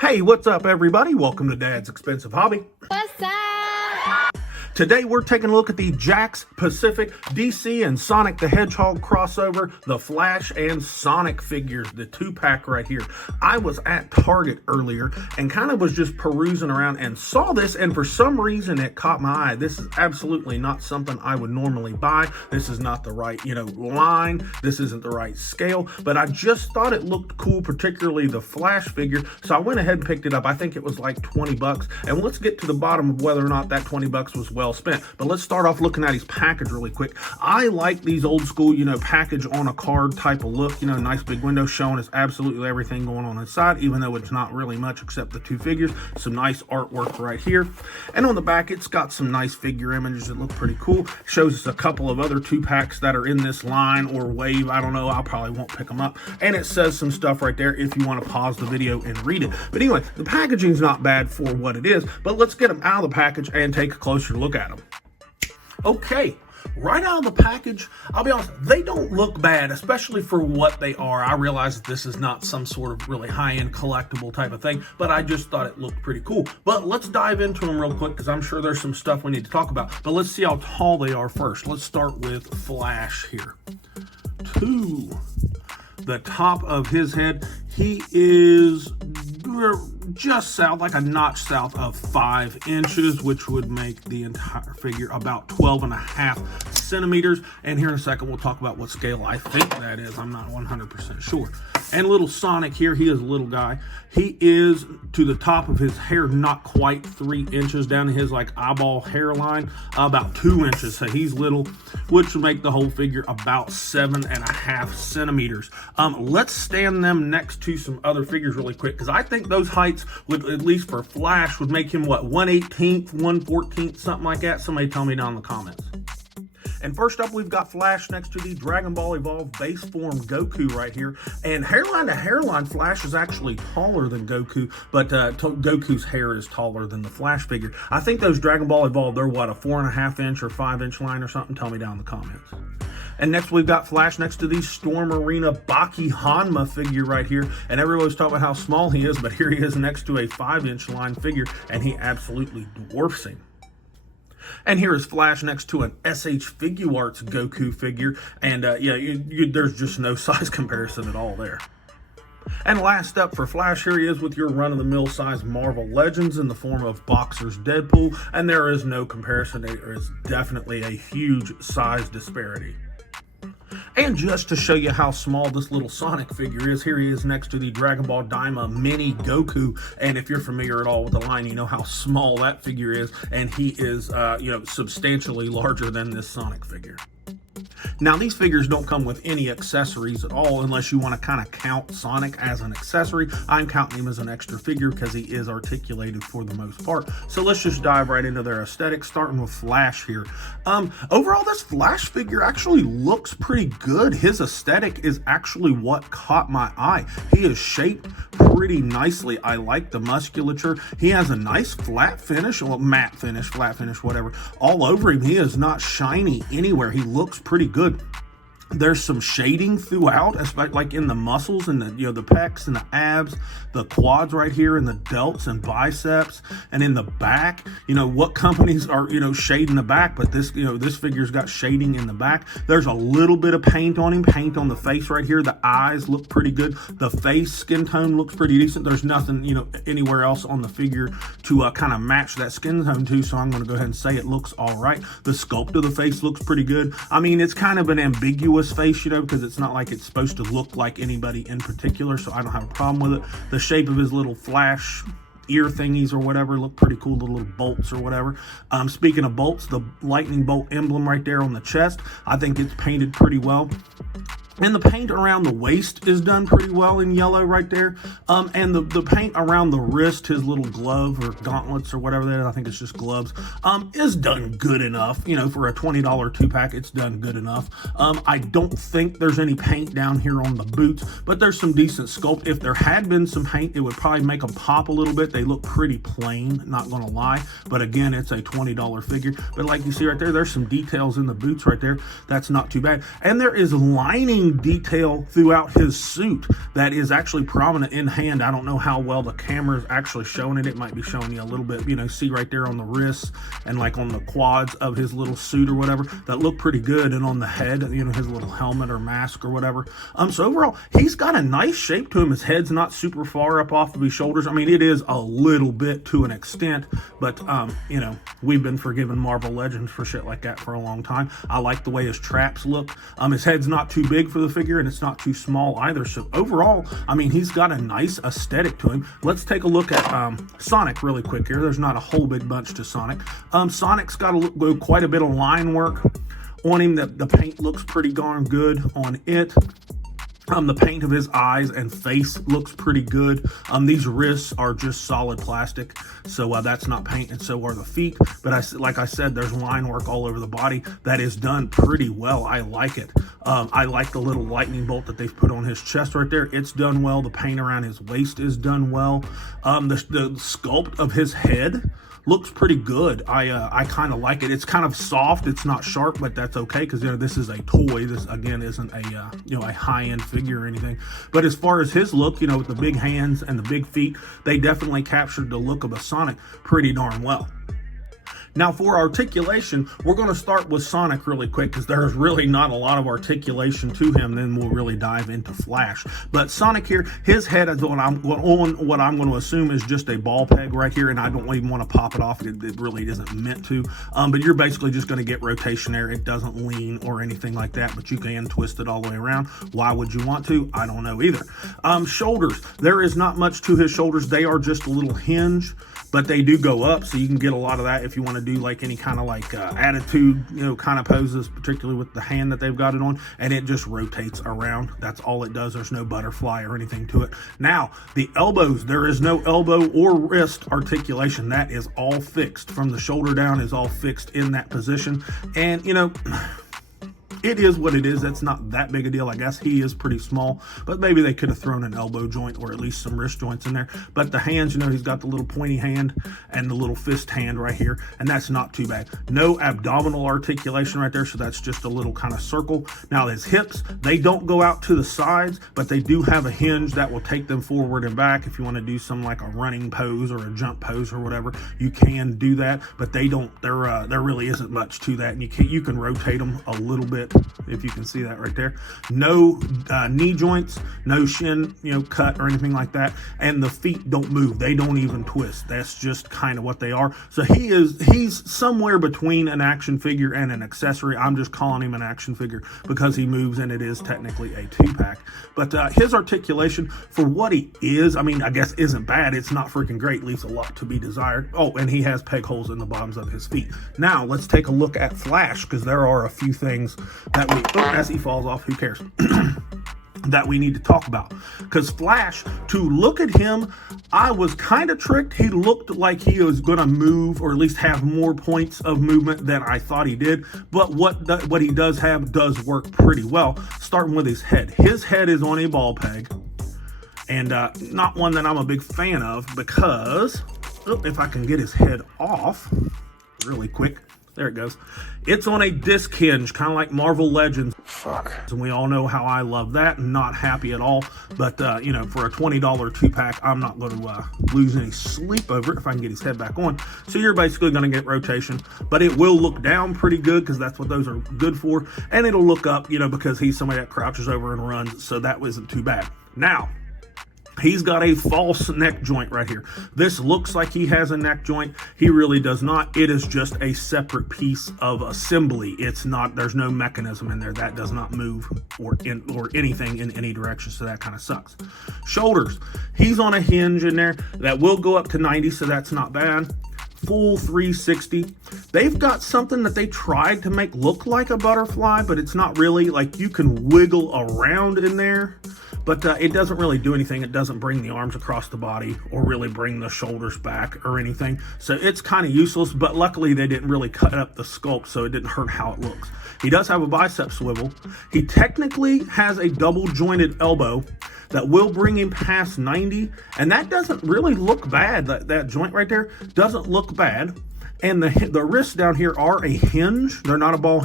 Hey, what's up, everybody? Welcome to Dad's Expensive Hobby. What's up? Today, we're taking a look at the Jakks Pacific DC and Sonic the Hedgehog crossover, the Flash and Sonic figures, the 2-pack right here. I was at Target earlier and kind of was just perusing around and saw this, and for some reason, it caught my eye. This is absolutely not something I would normally buy. This is not the right, line. This isn't the right scale, but I just thought it looked cool, particularly the Flash figure, so I went ahead and picked it up. I think it was like 20 bucks, and let's get to the bottom of whether or not that 20 bucks was well spent. But let's start off looking at his package really quick. I like these old school, package on a card type of look, nice big window showing us absolutely everything going on inside, even though it's not really much except the 2 figures. Some nice artwork right here. And on the back, it's got some nice figure images that look pretty cool. Shows us a couple of other 2-packs that are in this line or wave. I don't know. I probably won't pick them up. And it says some stuff right there if you want to pause the video and read it. But anyway, the packaging's not bad for what it is, but let's get them out of the package and take a closer look at them. Okay, right out of the package, I'll be honest, they don't look bad, especially for what they are. I realize that this is not some sort of really high-end collectible type of thing, but I just thought it looked pretty cool. But let's dive into them real quick, because I'm sure there's some stuff we need to talk about. But let's see how tall they are first. Let's start with Flash here. To the top of his head, he is just south, like a notch south of 5 inches, which would make the entire figure about 12.5 centimeters. And here in a second, we'll talk about what scale I think that is. I'm not 100% sure. And little Sonic here, he is a little guy. He is to the top of his hair, not quite 3 inches down to his eyeball hairline, about 2 inches. So he's little, which would make the whole figure about 7.5 centimeters. Let's stand them next to some other figures really quick, because I think those heights would, at least for Flash, would make him what, 1/18th, 1/14th, something like that. Somebody tell me down in the comments. And first up, we've got Flash next to the Dragon Ball Evolved base form Goku right here. And hairline to hairline, Flash is actually taller than Goku, but Goku's hair is taller than the Flash figure. I think those Dragon Ball Evolved, they're what, a 4.5 inch or 5 inch line or something? Tell me down in the comments. And next, we've got Flash next to the Storm Arena Baki Hanma figure right here. And everyone's talking about how small he is, but here he is next to a 5-inch line figure, and he absolutely dwarfs him. And here is Flash next to an SH Figuarts Goku figure. And there's just no size comparison at all there. And last up for Flash, here he is with your run-of-the-mill size Marvel Legends in the form of Boxer's Deadpool. And there is no comparison. There is definitely a huge size disparity. And just to show you how small this little Sonic figure is, here he is next to the Dragon Ball Daima Mini Goku. And if you're familiar at all with the line, you know how small that figure is. And he is, substantially larger than this Sonic figure. Now, these figures don't come with any accessories at all, unless you want to kind of count Sonic as an accessory. I'm counting him as an extra figure because he is articulated for the most part. So let's just dive right into their aesthetics, starting with Flash here. Overall, this Flash figure actually looks pretty good. His aesthetic is actually what caught my eye. He is shaped pretty nicely. I like the musculature. He has a nice flat finish, well, matte finish, flat finish, whatever, all over him. He is not shiny anywhere. He looks pretty good. There's some shading throughout, especially like in the muscles and the pecs and the abs, the quads right here, and the delts and biceps, and in the back. What companies are shading the back, but this this figure's got shading in the back. There's a little bit of paint on him, paint on the face right here. The eyes look pretty good. The face skin tone looks pretty decent. There's nothing anywhere else on the figure to kind of match that skin tone to, so I'm going to go ahead and say it looks all right. The sculpt of the face looks pretty good. I mean, it's kind of an ambiguous face, because it's not like it's supposed to look like anybody in particular, so I don't have a problem with it. The shape of his little Flash ear thingies or whatever look pretty cool, the little bolts or whatever. Speaking of bolts, the lightning bolt emblem right there on the chest, I think it's painted pretty well. And the paint around the waist is done pretty well in yellow right there. And the paint around the wrist, his little glove or gauntlets or whatever that is, I think it's just gloves, is done good enough. For a $20 2-pack, it's done good enough. I don't think there's any paint down here on the boots, but there's some decent sculpt. If there had been some paint, it would probably make them pop a little bit. They look pretty plain, not gonna lie. But again, it's a $20 figure. But like you see right there, there's some details in the boots right there. That's not too bad. And there is lining striking detail throughout his suit that is actually prominent in hand. I don't know how well the camera is actually showing it. It might be showing you a little bit, you know, see right there on the wrists and like on the quads of his little suit or whatever, that look pretty good. And on the head, you know, his little helmet or mask or whatever. So overall, he's got a nice shape to him. His head's not super far up off of his shoulders. I mean, it is a little bit to an extent, but, you know, we've been forgiving Marvel Legends for shit like that for a long time. I like the way his traps look. His head's not too big for the figure, and it's not too small either. So overall, I mean, he's got a nice aesthetic to him. Let's take a look at Sonic really quick here. There's not a whole big bunch to Sonic. Sonic's got quite a bit of line work on him. The paint looks pretty darn good on it. The paint of his eyes and face looks pretty good. These wrists are just solid plastic, so that's not paint, and so are the feet. But like I said, there's line work all over the body that is done pretty well. I like it. I like the little lightning bolt that they've put on his chest right there. It's done well. The paint around his waist is done well. The sculpt of his head looks pretty good. I kind of like it. It's kind of soft. It's not sharp, but that's okay because, you know, this is a toy. This again isn't a you know, a high-end figure or anything. But as far as his look, you know, with the big hands and the big feet, they definitely captured the look of a Sonic pretty darn well. Now for articulation, we're going to start with Sonic really quick because there's really not a lot of articulation to him. Then we'll really dive into Flash. But Sonic here, his head is what I'm going to assume is just a ball peg right here, and I don't even want to pop it off. It really isn't meant to. But you're basically just going to get rotation there. It doesn't lean or anything like that, but you can twist it all the way around. Why would you want to? I don't know either. Shoulders, there is not much to his shoulders. They are just a little hinge, but they do go up, so you can get a lot of that if you want to do like any kind of like attitude, you know, kind of poses, particularly with the hand that they've got it on, and it just rotates around. That's all it does. There's no butterfly or anything to it. Now, the elbows, there is no elbow or wrist articulation. That is all fixed. From the shoulder down is all fixed in that position. And, you know, it is what it is. That's not that big a deal. I guess he is pretty small, but maybe they could have thrown an elbow joint or at least some wrist joints in there. But the hands, you know, he's got the little pointy hand and the little fist hand right here, and that's not too bad. No abdominal articulation right there, so that's just a little kind of circle. Now his hips, they don't go out to the sides, but they do have a hinge that will take them forward and back. If you want to do some like a running pose or a jump pose or whatever, you can do that, but they don't. There really isn't much to that, and you can rotate them a little bit, if you can see that right there. No knee joints, no shin, you know, cut or anything like that, and the feet don't move. They don't even twist. That's just kind of what they are. So he's somewhere between an action figure and an accessory. I'm just calling him an action figure because he moves, and it is technically a 2-pack. But his articulation for what he is, I mean, I guess isn't bad. It's not freaking great. Leaves a lot to be desired. Oh, and he has peg holes in the bottoms of his feet. Now let's take a look at Flash, because there are a few things that as he falls off, who cares, that we need to talk about. Because Flash, to look at him, I was kind of tricked. He looked like he was going to move, or at least have more points of movement than I thought he did. But what he does have does work pretty well, starting with his head. His head is on a ball peg, and not one that I'm a big fan of, because if I can get his head off really quick, there it goes. It's on a disc hinge, kind of like Marvel Legends. Fuck. And we all know how I love that, and not happy at all. But, you know, for a $20 2-pack, I'm not going to lose any sleep over it if I can get his head back on. So you're basically going to get rotation, but it will look down pretty good because that's what those are good for. And it'll look up, you know, because he's somebody that crouches over and runs. So that wasn't too bad. Now, he's got a false neck joint right here. This looks like he has a neck joint. He really does not. It is just a separate piece of assembly. It's not, there's no mechanism in there. That does not move or anything in any direction, so that kind of sucks. Shoulders, he's on a hinge in there that will go up to 90, so that's not bad. Full 360. They've got something that they tried to make look like a butterfly, but it's not really. Like, you can wiggle around in there, but it doesn't really do anything. It doesn't bring the arms across the body or really bring the shoulders back or anything. So it's kind of useless, but luckily they didn't really cut up the sculpt, so it didn't hurt how it looks. He does have a bicep swivel. He technically has a double jointed elbow. that will bring him past 90, and that doesn't really look bad. That joint right there doesn't look bad. And the wrists down here are a hinge. They're not a ball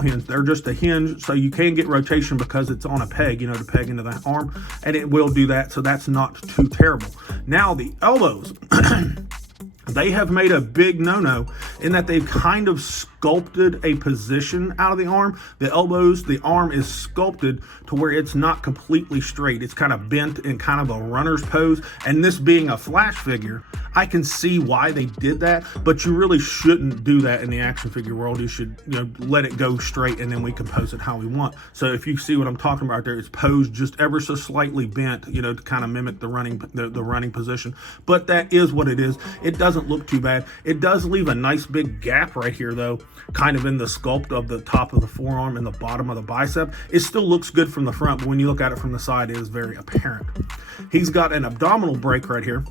hinge. They're just a hinge, so you can get rotation because it's on a peg, you know, to peg into that arm, and it will do that, so that's not too terrible. Now, the elbows. They have made a big no-no in that they've kind of sculpted a position out of the arm. The elbows, the arm is sculpted to where it's not completely straight. It's kind of bent in kind of a runner's pose. And this being a flash figure, I can see why they did that, but you really shouldn't do that in the action figure world. You should, you know, let it go straight, and then we can pose it how we want. So if you see what I'm talking about there, it's posed just ever so slightly bent, you know, to kind of mimic the running position. But that is what it is. It doesn't look too bad. It does leave a nice big gap right here, though, kind of in the sculpt of the top of the forearm and the bottom of the bicep. It still looks good from the front, but when you look at it from the side, it is very apparent. He's got an abdominal break right here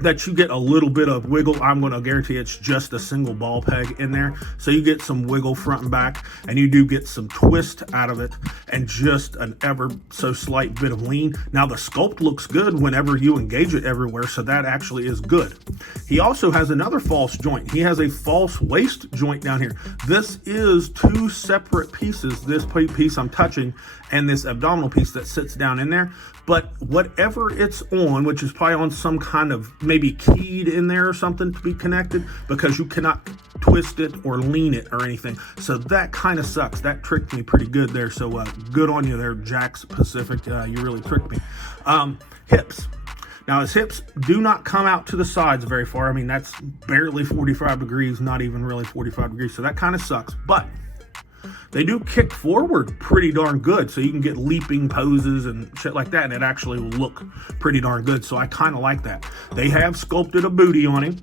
that you get a little bit of wiggle. I'm going to guarantee it's just a single ball peg in there, so you get some wiggle front and back, and you do get some twist out of it, and just an ever so slight bit of lean. Now, the sculpt looks good whenever you engage it everywhere, so that actually is good. He also has another false joint. He has a false waist joint down here. This is two separate pieces, this piece I'm touching and this abdominal piece that sits down in there. But whatever it's on, which is probably on some kind of maybe keyed in there or something to be connected, because you cannot twist it or lean it or anything. So that kind of sucks. That tricked me pretty good there. So good on you there, Jakks Pacific. You really tricked me. Hips. Now, his hips do not come out to the sides very far. I mean, that's barely 45 degrees, not even really 45 degrees. So that kind of sucks. But they do kick forward pretty darn good, so you can get leaping poses and shit like that, and it actually will look pretty darn good, so I kind of like that. They have sculpted a booty on him,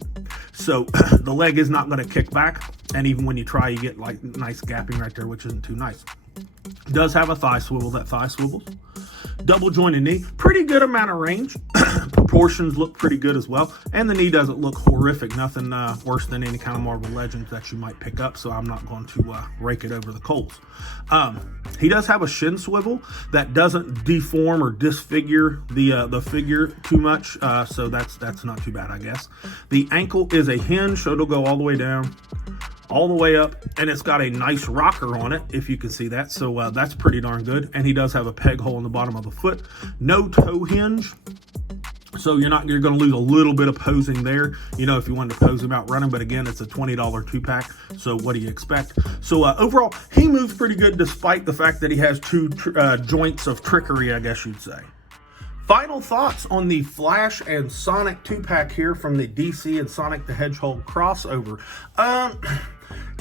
so the leg is not going to kick back, and even when you try, you get like nice gapping right there, which isn't too nice. Does have a thigh swivel. That thigh swivels. Double jointed knee, pretty good amount of range. Proportions look pretty good as well, and the knee doesn't look horrific. Nothing worse than any kind of Marvel Legends that you might pick up, so I'm not going to rake it over the coals. He does have a shin swivel that doesn't deform or disfigure the figure too much, so that's not too bad, I guess. The ankle is a hinge, so it'll go all the way down, all the way up, and it's got a nice rocker on it, if you can see that, so that's pretty darn good. And he does have a peg hole in the bottom of the foot. No toe hinge, so you're going to lose a little bit of posing there, you know, if you wanted to pose him out running, but again, it's a $20 2-pack, so what do you expect? So overall, he moves pretty good, despite the fact that he has two joints of trickery, I guess you'd say. Final thoughts on the Flash and Sonic 2-pack here from the DC and Sonic the Hedgehog crossover.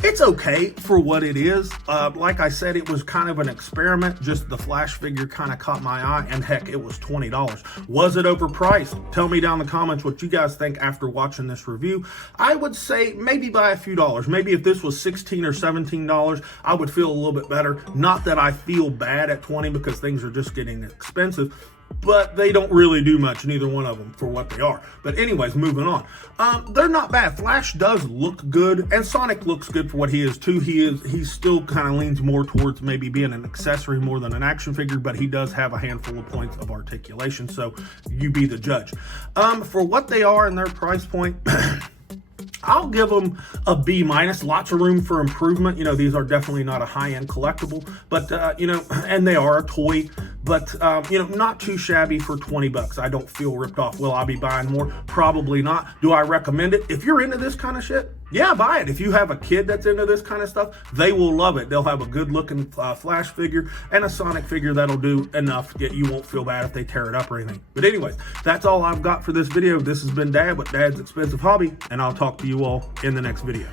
It's okay for what it is. Like I said, it was kind of an experiment. Just the Flash figure kind of caught my eye, and heck, it was $20. Was it overpriced? Tell me down in the comments what you guys think after watching this review. I would say maybe by a few dollars. Maybe if this was $16 or $17, I would feel a little bit better. Not that I feel bad at $20, because things are just getting expensive, but they don't really do much, neither one of them, for what they are. But anyways, moving on. They're not bad. Flash does look good, and Sonic looks good for what he is too. He still kind of leans more towards maybe being an accessory more than an action figure, but he does have a handful of points of articulation, so you be the judge. For what they are and their price point, I'll give them a B-. Lots of room for improvement. You know, these are definitely not a high-end collectible, but, you know, and they are a toy, but, you know, not too shabby for $20. I don't feel ripped off. Will I be buying more? Probably not. Do I recommend it? If you're into this kind of shit, yeah, buy it. If you have a kid that's into this kind of stuff, they will love it. They'll have a good-looking Flash figure and a Sonic figure that'll do enough. You won't feel bad if they tear it up or anything. But anyways, that's all I've got for this video. This has been Dad with Dad's Expensive Hobby, and I'll talk to you all in the next video.